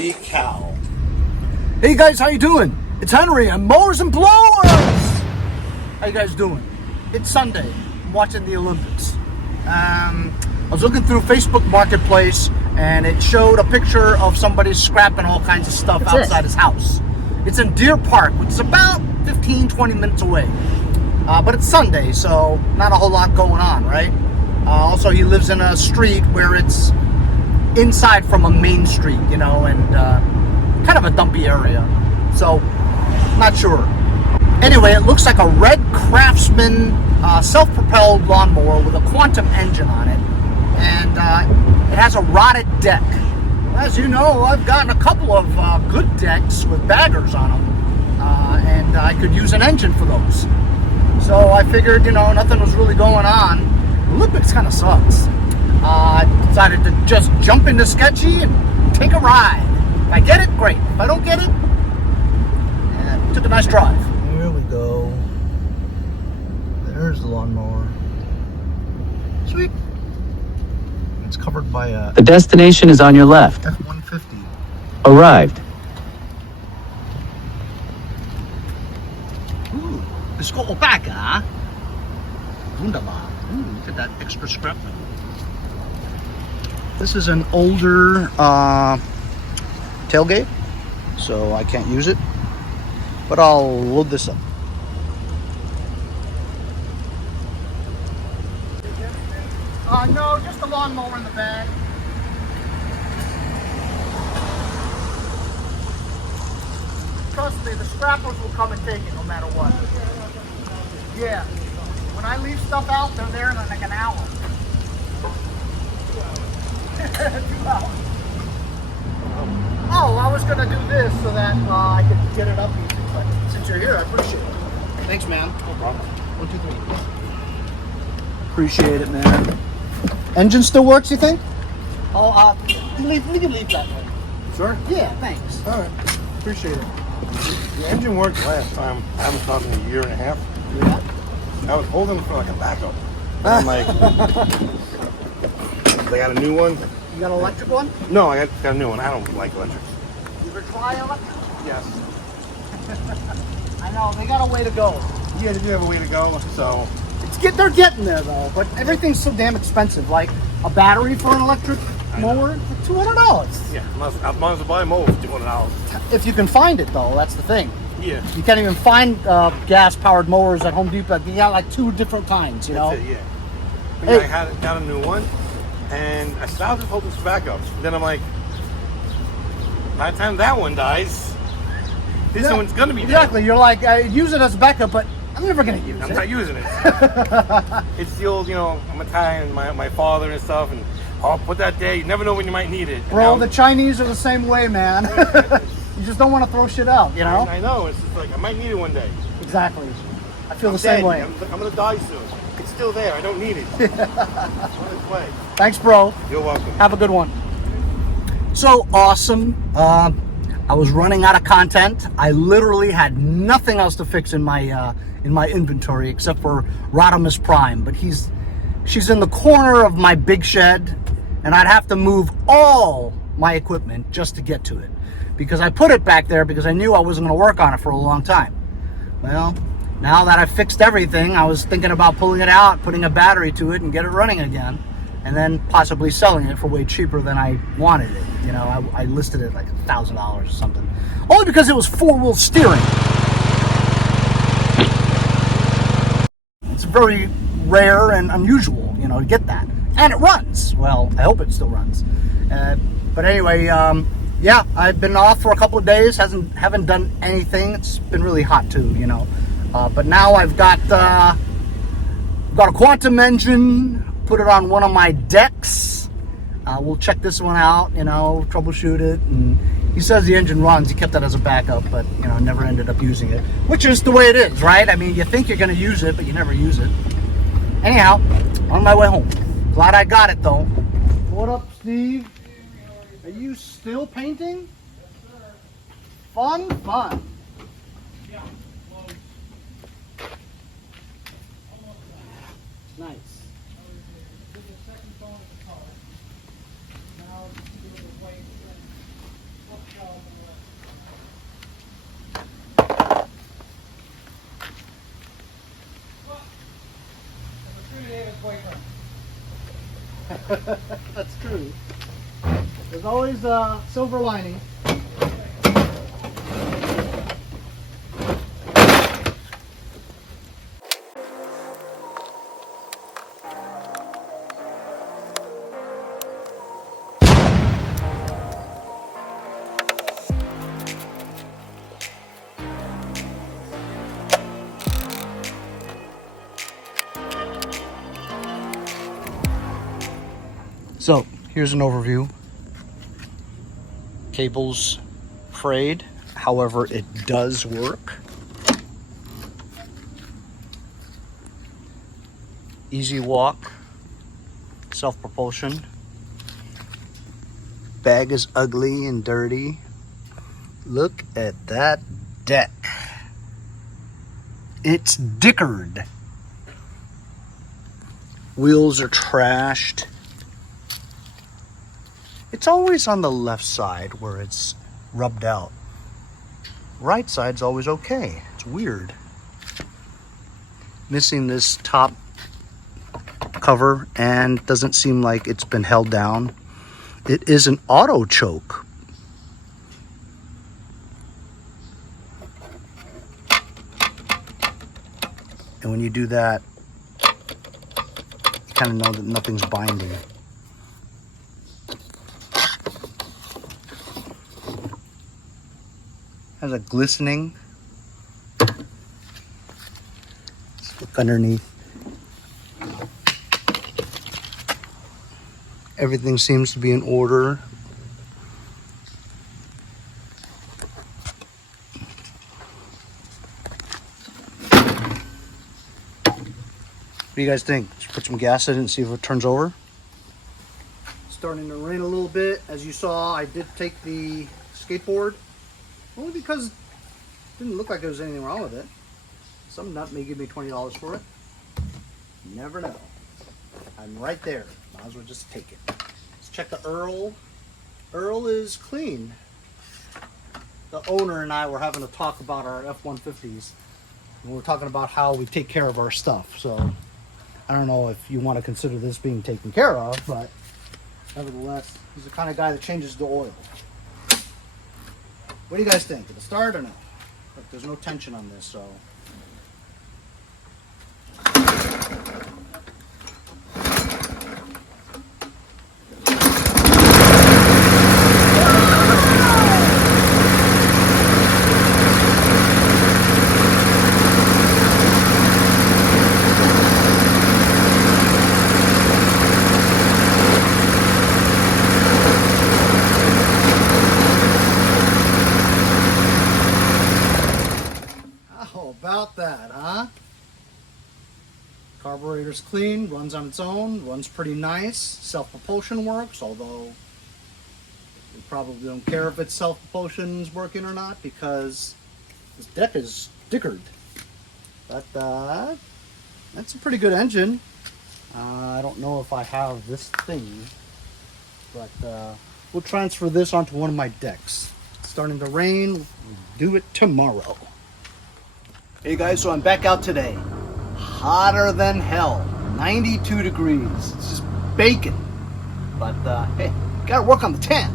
Holy cow. Hey guys, how you doing? It's Henry on Mowers and Blowers! How you guys doing? It's Sunday. I'm watching the Olympics. I was looking through Facebook Marketplace and it showed a picture of somebody scrapping all kinds of stuff outside his house. It's in Deer Park, which is about 15-20 minutes away. But it's Sunday, so not a whole lot going on, right? Also, he lives in a street where it's inside from a main street, you know, and kind of a dumpy area. So, not sure. Anyway, it looks like a red Craftsman self-propelled lawnmower with a quantum engine on it. And it has a rotted deck. As you know, I've gotten a couple of good decks with baggers on them. And I could use an engine for those. So I figured, you know, nothing was really going on. The Olympics kind of sucks. I decided to just jump into Sketchy and take a ride. If I get it, great. If I don't get it, took a nice drive. Here we go. There's the lawnmower. Sweet. It's covered by a... The destination is on your left. F-150. Arrived. Ooh, it's got Opaca. Wunderbar. Ooh, look at that extra scrap. This is an older tailgate, so I can't use it. But I'll load this up. No, just a lawnmower in the bag. Trust me, the scrappers will come and take it no matter what. Yeah. When I leave stuff out, they're there in like an hour. 2 hours. Oh, I was gonna do this so that I could get it up easy, but since you're here, I appreciate it. Thanks, man. No problem. 1, 2, 3. Appreciate it, man. Engine still works, you think? Oh, leave that way. Sure? Yeah, thanks. All right. Appreciate it. The engine worked last time. I haven't talked in a year and a half. Yeah. I was holding it for like a backup. And I'm like, they got a new one. You got an electric one? No, I got a new one. I don't like electrics. You ever try electric? Yes. I know, they got a way to go. Yeah, they do have a way to go, so. They're getting there though, but everything's so damn expensive. Like a battery for an electric mower, $200. Yeah, I might as well buy a mower for $200. If you can find it though, that's the thing. Yeah. You can't even find gas-powered mowers at Home Depot. You got like 2 different kinds, you know? That's it, yeah. But Hey. yeah, I got a new one, and I was just holding for backups. Then I'm like, by the time that one dies, this one's gonna be dead. Exactly. You're like, use it as a backup, but I'm never gonna use it. I'm not using it. It's the old, you know, I'm Italian, my father and stuff, and put that there. You never know when you might need it. Bro, the Chinese are the same way, man. You just don't want to throw shit out, you know? I know. It's just like I might need it one day. Exactly. I feel I'm the same dead. way. I'm gonna die soon. It's still there. I don't need it. It's on its way. Thanks, bro. You're welcome. Have a good one. So awesome. I was running out of content. I literally had nothing else to fix in my inventory except for Rodimus Prime. But she's in the corner of my big shed, and I'd have to move all my equipment just to get to it. Because I put it back there because I knew I wasn't going to work on it for a long time. Well, now that I've fixed everything, I was thinking about pulling it out, putting a battery to it, and get it running again. And then possibly selling it for way cheaper than I wanted it. You know, I listed it like $1,000 or something. Only because it was 4-wheel steering. It's very rare and unusual, you know, to get that. And it runs. Well, I hope it still runs. But anyway, yeah, I've been off for a couple of days. Haven't done anything. It's been really hot too, you know. But now I've got a quantum engine. Put it on one of my decks. We'll check this one out, you know, troubleshoot it. And he says the engine runs. He kept that as a backup, but, you know, never ended up using it. Which is the way it is, right? I mean, you think you're going to use it, but you never use it. Anyhow, on my way home. Glad I got it, though. What up, Steve? Are you still painting? Yes, sir. Fun. Yeah, close. Nice. This is the second phone of the car. Now, it's a little way. That's true. There's always a silver lining. So here's an overview. Cable's frayed, however it does work. Easy walk, self-propulsion. Bag is ugly and dirty. Look at that deck. It's dickered. Wheels are trashed. It's always on the left side where it's rubbed out. Right side's always okay. It's weird. Missing this top cover and doesn't seem like it's been held down. It is an auto choke. And when you do that, you kind of know that nothing's binding. Has a glistening. Let's look underneath. Everything seems to be in order. What do you guys think? Let's put some gas in it and see if it turns over. Starting to rain a little bit. As you saw, I did take the skateboard. Only because it didn't look like there was anything wrong with it. Some nut may give me $20 for it. You never know. I'm right there. Might as well just take it. Let's check the Earl. Earl is clean. The owner and I were having a talk about our F-150s. And we're talking about how we take care of our stuff. So I don't know if you want to consider this being taken care of, but nevertheless, he's the kind of guy that changes the oil. What do you guys think? Did it start or no? Look, there's no tension on this, so. About that, huh? Carburetor's clean, runs on its own, runs pretty nice. Self-propulsion works, although we probably don't care if it's self-propulsion's working or not because this deck is dickered. But that's a pretty good engine. I don't know if I have this thing, but we'll transfer this onto one of my decks. It's starting to rain, we'll do it tomorrow. Hey guys, so I'm back out today. Hotter than hell. 92 degrees. It's just baking. But hey, gotta work on the tan.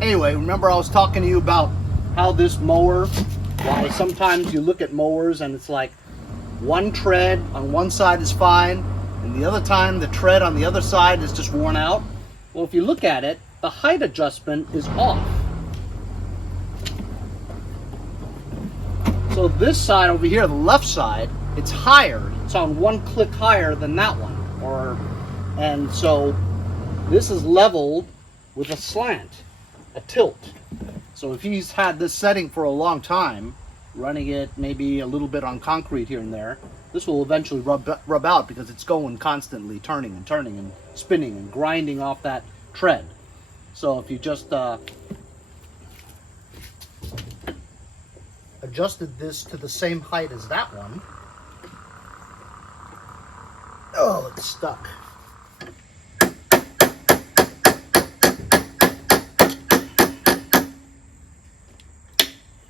Anyway, remember I was talking to you about how this mower, why sometimes you look at mowers and it's like one tread on one side is fine, and the other time the tread on the other side is just worn out. Well, if you look at it, the height adjustment is off. So this side over here, the left side, it's higher. It's on one click higher than that one. And so this is leveled with a slant, a tilt. So if he's had this setting for a long time, running it maybe a little bit on concrete here and there, this will eventually rub out because it's going constantly, turning and turning and spinning and grinding off that tread. So if you just adjusted this to the same height as that one. Oh, it's stuck.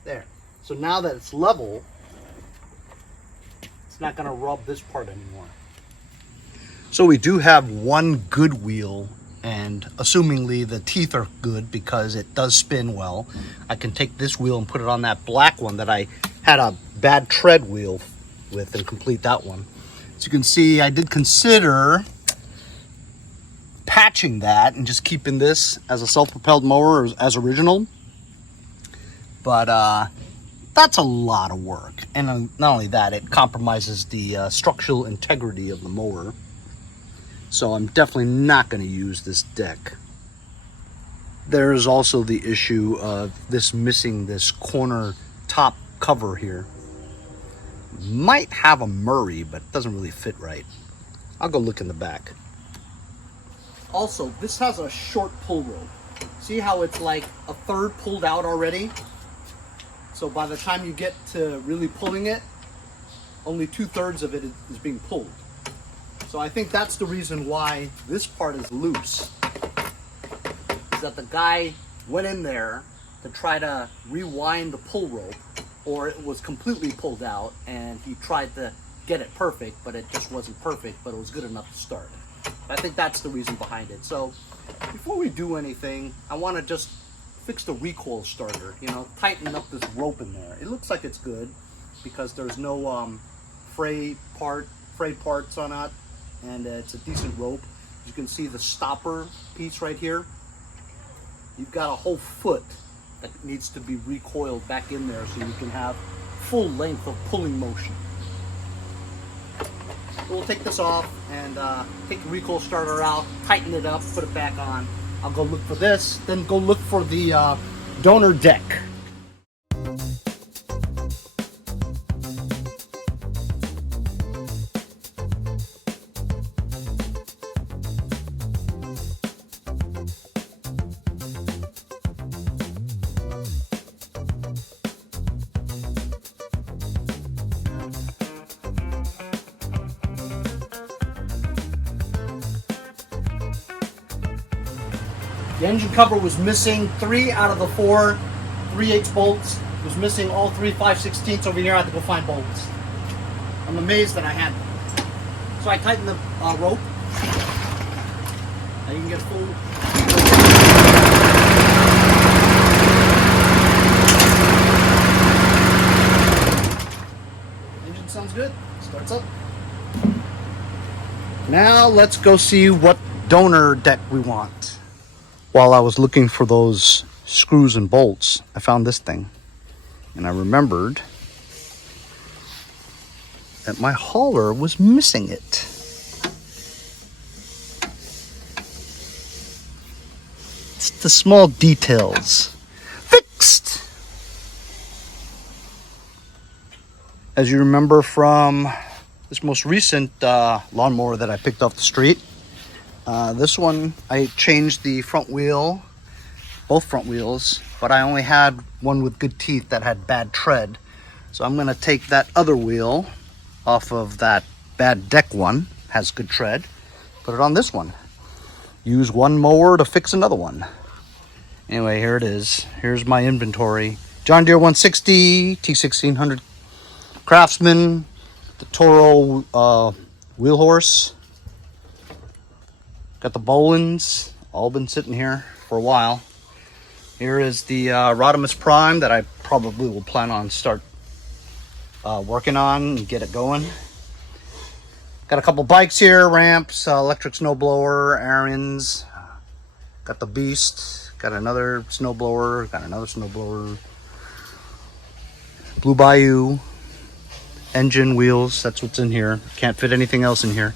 There. So now that it's level, it's not going to rub this part anymore. So we do have one good wheel, and assumingly the teeth are good because it does spin well. I can take this wheel and put it on that black one that I had a bad tread wheel with and complete that one. As you can see, I did consider patching that and just keeping this as a self-propelled mower as original. But that's a lot of work. And not only that, it compromises the structural integrity of the mower. So I'm definitely not going to use this deck. There is also the issue of this missing this corner top cover here. Might have a Murray, but it doesn't really fit right. I'll go look in the back. Also, this has a short pull rope. See how it's like a third pulled out already? So by the time you get to really pulling it, only 2/3 of it is being pulled. So I think that's the reason why this part is loose. Is that the guy went in there to try to rewind the pull rope, or it was completely pulled out and he tried to get it perfect, but it just wasn't perfect, but it was good enough to start. I think that's the reason behind it. So before we do anything, I want to just fix the recoil starter, you know, tighten up this rope in there. It looks like it's good because there's no frayed parts on it, and it's a decent rope. You can see the stopper piece right here. You've got a whole foot that needs to be recoiled back in there so you can have full length of pulling motion. So we'll take this off and take the recoil starter out, tighten it up, put it back on. I'll go look for this, then go look for the donor deck. The engine cover was missing 3 out of the 4 3/8 bolts. It was missing all 3 5/16 over here. I had to go find bolts. I'm amazed that I had them. So I tightened the rope. Now you can get full. Engine sounds good. Starts up. Now let's go see what donor deck we want. While I was looking for those screws and bolts, I found this thing. And I remembered that my hauler was missing it. It's the small details. Fixed! As you remember from this most recent lawnmower that I picked off the street, this one, I changed the front wheel, both front wheels, but I only had one with good teeth that had bad tread. So I'm going to take that other wheel off of that bad deck one, has good tread, put it on this one. Use one mower to fix another one. Anyway, here it is. Here's my inventory. John Deere 160, T1600 Craftsman, the Toro wheel horse. Got the Bolins, all been sitting here for a while. Here is the Rodimus Prime that I probably will plan on start working on and get it going. Got a couple bikes here, ramps, electric snowblower, Ariens. Got the Beast, got another snowblower, got another snowblower. Blue Bayou, engine, wheels, that's what's in here. Can't fit anything else in here.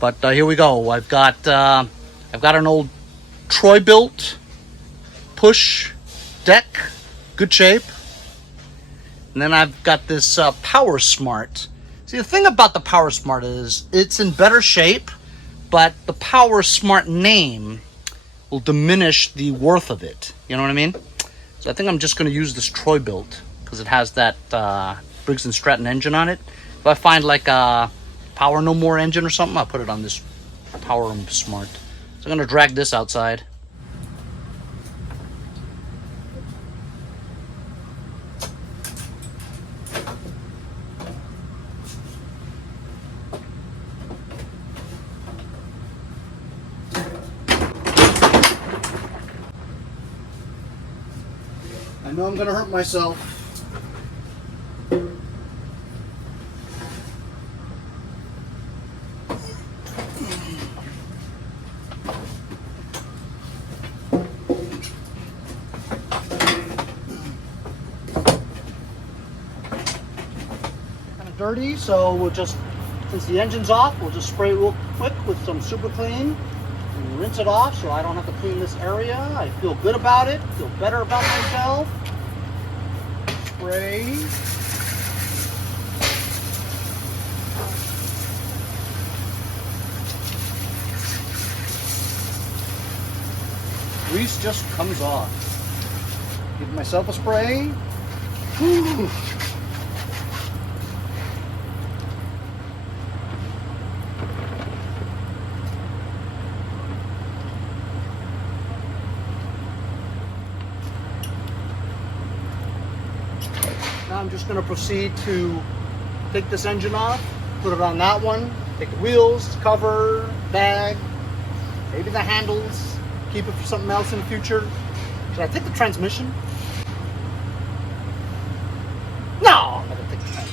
But here we go. I've got an old Troy-built push deck, good shape. And then I've got this Power Smart. See, the thing about the Power Smart is it's in better shape, but the Power Smart name will diminish the worth of it. You know what I mean? So I think I'm just going to use this Troy-built because it has that Briggs & Stratton engine on it. If I find like a Power No More engine or something, I'll put it on this Power Smart. So I'm going to drag this outside. I know I'm gonna hurt myself. Kind of dirty, so we'll just, since the engine's off, we'll just spray real quick with some super clean and rinse it off so I don't have to clean this area. I feel good about it, feel better about myself. Spray. Grease just comes off. Give myself a spray. Whew. Now I'm just going to proceed to take this engine off, put it on that one, take the wheels, cover, bag, maybe the handles, keep it for something else in the future. Should I take the transmission? No, I'm going to take the transmission.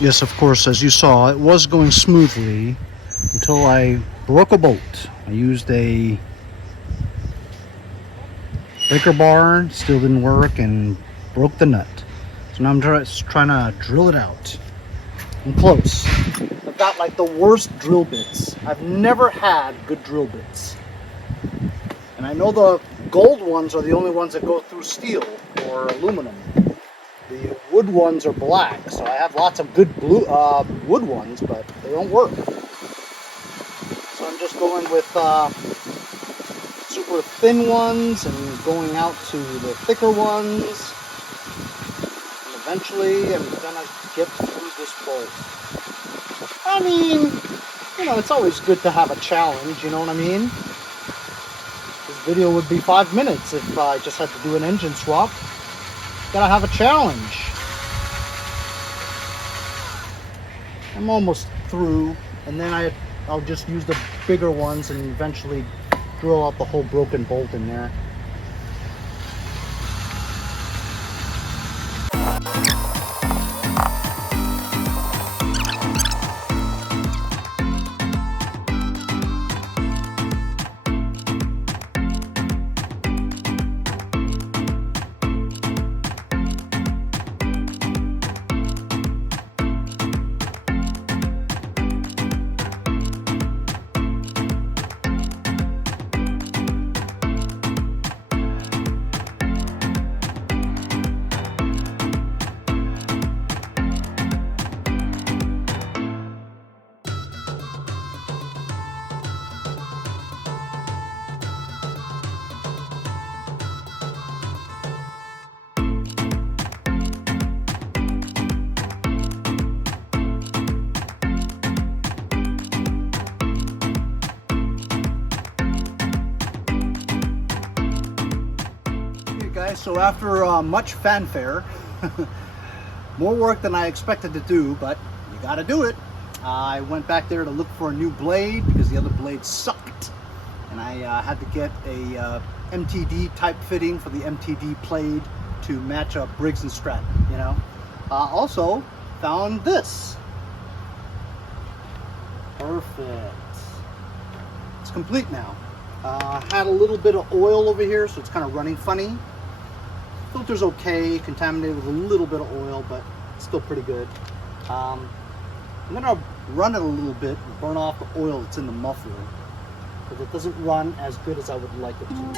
Yes, of course, as you saw, it was going smoothly until I broke a bolt. I used a breaker bar, still didn't work, and broke the nut. So now I'm just trying to drill it out. I'm close. I've got like the worst drill bits. I've never had good drill bits. And I know the gold ones are the only ones that go through steel or aluminum. The wood ones are black, so I have lots of good blue wood ones, but they don't work. So I'm just going with super thin ones and going out to the thicker ones. And eventually I'm gonna get through this bolt. I mean, you know, it's always good to have a challenge, you know what I mean? This video would be 5 minutes if I just had to do an engine swap. Gotta have a challenge. I'm almost through, and then I'll just use the bigger ones and eventually drill out the whole broken bolt in there. So after much fanfare, more work than I expected to do, but you gotta do it. I went back there to look for a new blade because the other blade sucked, and I had to get a MTD type fitting for the MTD blade to match up Briggs and Stratton, you know. Also found this. Perfect. It's complete now. Had a little bit of oil over here, so it's kind of running funny. Filter's okay, contaminated with a little bit of oil, but it's still pretty good. I'm gonna run it a little bit and burn off the oil that's in the muffler, because it doesn't run as good as I would like it to.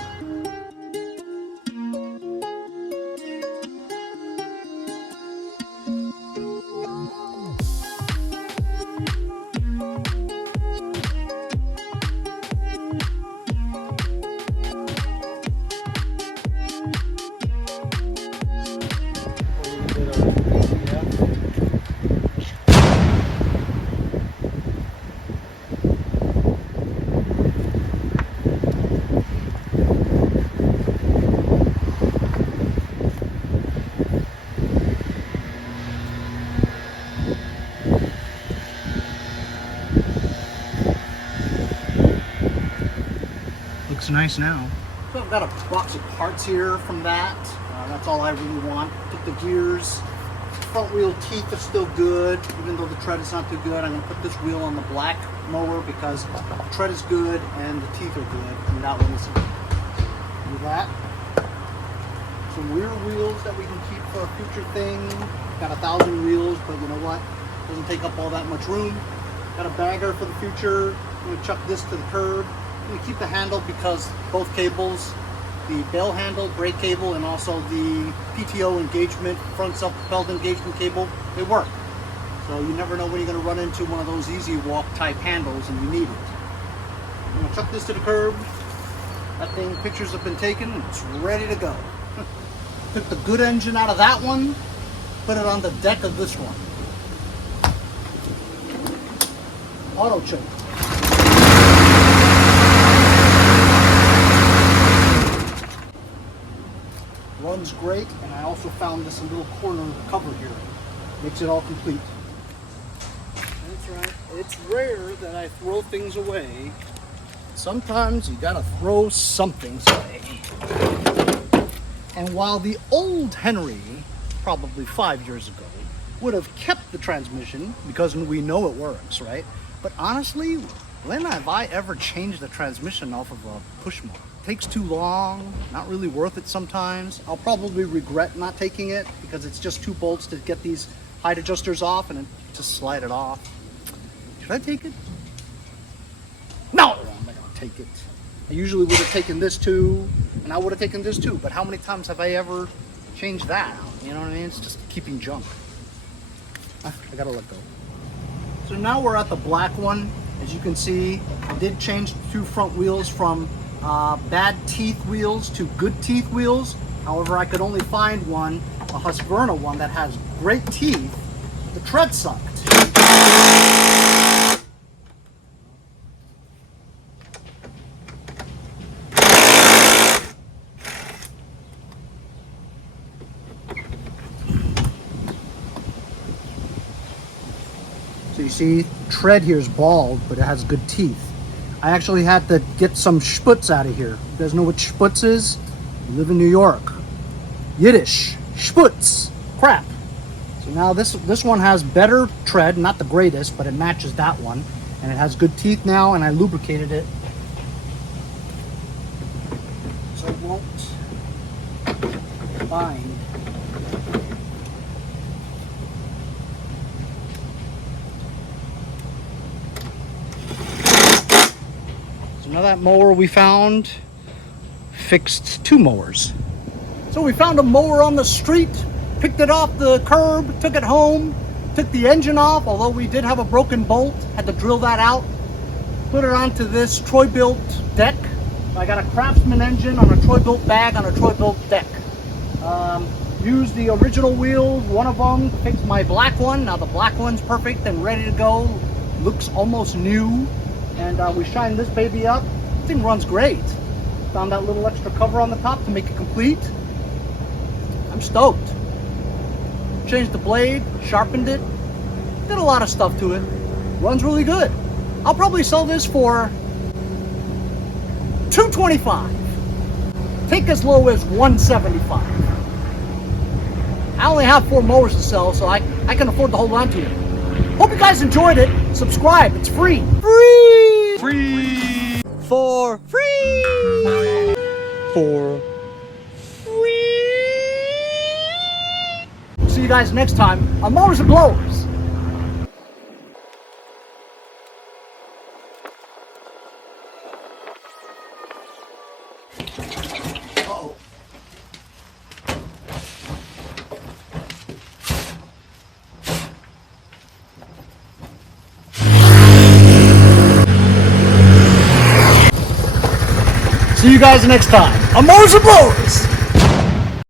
looks nice now. So I've got a box of parts here from that. That's all I really want. Took the gears. Front wheel teeth are still good, even though the tread is not too good. I'm going to put this wheel on the black mower because the tread is good and the teeth are good, and that one is good. Do that. Some rear wheels that we can keep for a future thing. Got 1,000 wheels, but you know what? Doesn't take up all that much room. Got a bagger for the future. I'm going to chuck this to the curb. I'm going to keep the handle because both cables, the bell handle, brake cable, and also the PTO engagement, front self-propelled engagement cable, they work. So you never know when you're going to run into one of those easy walk type handles and you need it. I'm going to chuck this to the curb. That thing, pictures have been taken, it's ready to go. Took the good engine out of that one, put it on the deck of this one. Auto choke. Runs great, and I also found this little corner cover here. Makes it all complete. That's right. It's rare that I throw things away. Sometimes you gotta throw some things away. And while the old Henry, probably 5 years ago, would have kept the transmission because we know it works, right? But honestly, when have I ever changed the transmission off of a push mower? Takes too long, not really worth it sometimes. I'll probably regret not taking it because it's just 2 bolts to get these height adjusters off and then just slide it off. Should I take it? No, I'm not gonna take it. I usually would have taken this too, and I would have taken this too, but how many times have I ever changed that out? You know what I mean? It's just keeping junk. I gotta let go. So now we're at the black one. As you can see, I did change the 2 front wheels from bad teeth wheels to good teeth wheels. However, I could only find one, a Husqvarna one that has great teeth. The tread sucked. So you see, tread here is bald, but it has good teeth. I actually had to get some sputz out of here. You guys know what sputz is? You live in New York. Yiddish, sputz, crap. So now this one has better tread, not the greatest, but it matches that one. And it has good teeth now, and I lubricated it. So it won't bind. Now that mower we found fixed 2 mowers. So we found a mower on the street, picked it off the curb, took it home, took the engine off, although we did have a broken bolt, had to drill that out, put it onto this Troy-built deck. I got a Craftsman engine on a Troy-built bag on a Troy-built deck. Used the original wheels, one of them, fixed my black one. Now the black one's perfect and ready to go. Looks almost new. And we shined this baby up. The thing runs great. Found that little extra cover on the top to make it complete. I'm stoked. Changed the blade, sharpened it, did a lot of stuff to it. Runs really good. I'll probably sell this for $225. Take as low as $175. I only have 4 mowers to sell, so I can afford to hold on to it. Hope you guys enjoyed it. Subscribe, it's free. Free! Free! For free! For free! See you guys next time on Mowers and Blowers. Uh-oh. See you guys next time on Mowers and Blowers.